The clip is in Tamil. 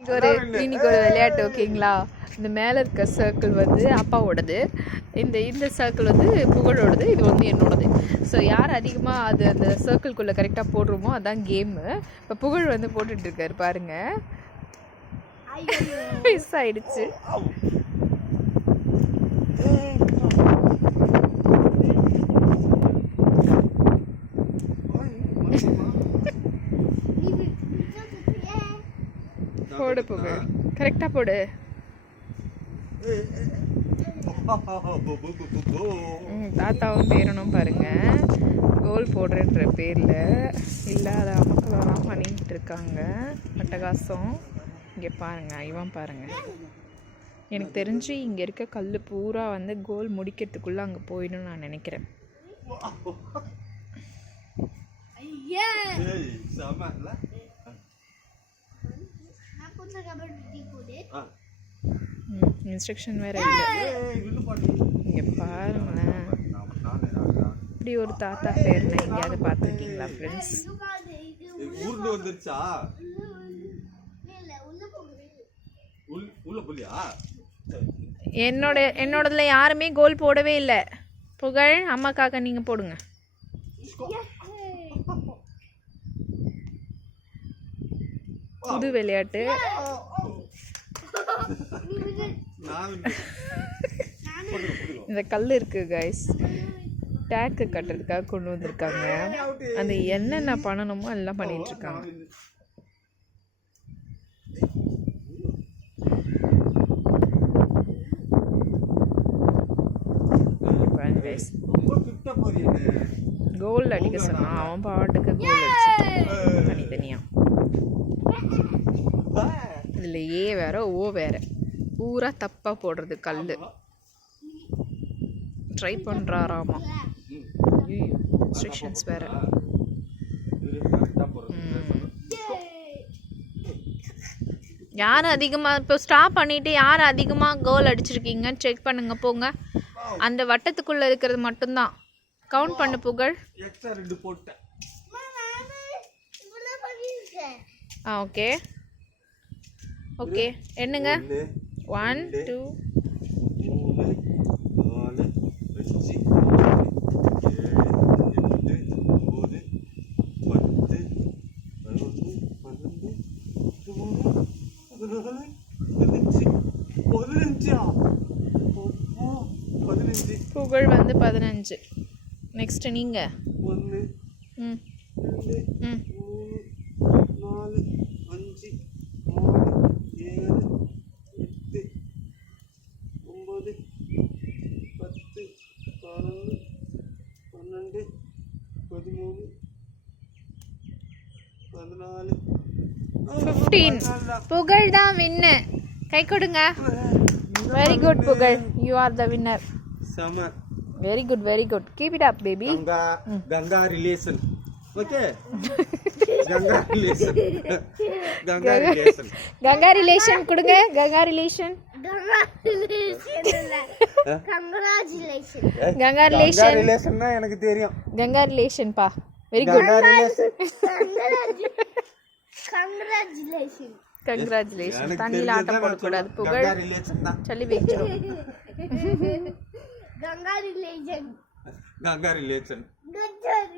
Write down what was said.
இன்னைக்கு ஒரு விளையாட்டு ஓகேங்களா. இந்த மேலே இருக்க சர்க்கிள் வந்து அப்பாவோடது, இந்த சர்க்கிள் வந்து புகழோடது, இது வந்து என்னோடது. ஸோ யார் அதிகமாக அது அந்த சர்க்கிள்குள்ளே கரெக்டாக போடுறோமோ அதான் கேமு. இப்போ புகழ் வந்து போட்டுட்ருக்காரு பாருங்க. மிஸ் ஆயிடுச்சு. போடு புகழ், கரெக்டாக போடு. தாத்தாவும் பேரனும் பாருங்க கோல் போடுறன்ற பேரில் இல்லாத அமக்கெல்லாம் பண்ணிட்டு இருக்காங்க. அட்டகாசம். இங்கே பாருங்க, இவன் பாருங்க. எனக்கு தெரிஞ்சு இங்கே இருக்க கல் பூரா வந்து கோல் முடிக்கிறதுக்குள்ளே அங்கே போயிடும் நான் நினைக்கிறேன். இன்ஸ்ட்ரக்ஷன் வேற இல்லை. இங்கே பாருங்களேன், இப்படி ஒரு தாத்தா பேர்ல எங்கேயாவது பார்த்துருக்கீங்களா ஃப்ரெண்ட்ஸ்? என்னோடதுல யாருமே கோல் போடவே இல்லை. புகழ், அம்மாக்காக நீங்க போடுங்க. புது விளையாட்டு. இந்த கல் இருக்கு கைஸ், டேக்கு கட்டுறதுக்காக கொண்டு வந்திருக்காங்க. அது என்னென்ன பண்ணணுமோ எல்லாம் பண்ணிட்டு இருக்காங்க. கோல் அடிக்க சொன்னா அவன் பாட்டுக்கு கோல் அடிச்சுட்டு தனித்தனியா. இதுல ஏ வேற ஓ வேற, பூரா தப்பா போடுறது கல். ட்ரை பண்றாராமா. இன்ஸ்ட்ரக்ஷன்ஸ் வேற. யார் அதிகமாக இப்போ ஸ்டாப் பண்ணிட்டு யார் அதிகமாக கோல் அடிச்சிருக்கீங்கன்னு செக் பண்ணுங்க. போங்க, அந்த வட்டத்துக்குள்ள இருக்கிறது மட்டும்தான் கவுண்ட் பண்ணு புகழ். ஓகே ஓகே, என்னங்க 1 2 புகழ் வந்து 15. நெக்ஸ்ட் நீங்க. 1 2 3 4 5 6 7 8 9 10 11 12 13 14 15. புகழ் தான் வின்னு. கை கொடுங்க. வெரி குட் புகழ், you are the winner. Summer. Very good, very good. Keep it up, baby. Ganga relation. Okay. Ganga relation. Ganga relation. Ganga relation kudunga. Ganga relation. Ganga relation illa. Congratulations. Ganga relation. Ganga relation na enakku theriyum. Ganga relation pa. Very good. Ganga relation. Congratulations. Congratulations. தண்ணில ஆட்ட போட கூடாது புகழ். Ganga relation da. சளி வெச்சிரும். Ganga relation. Ganga relation. Good job.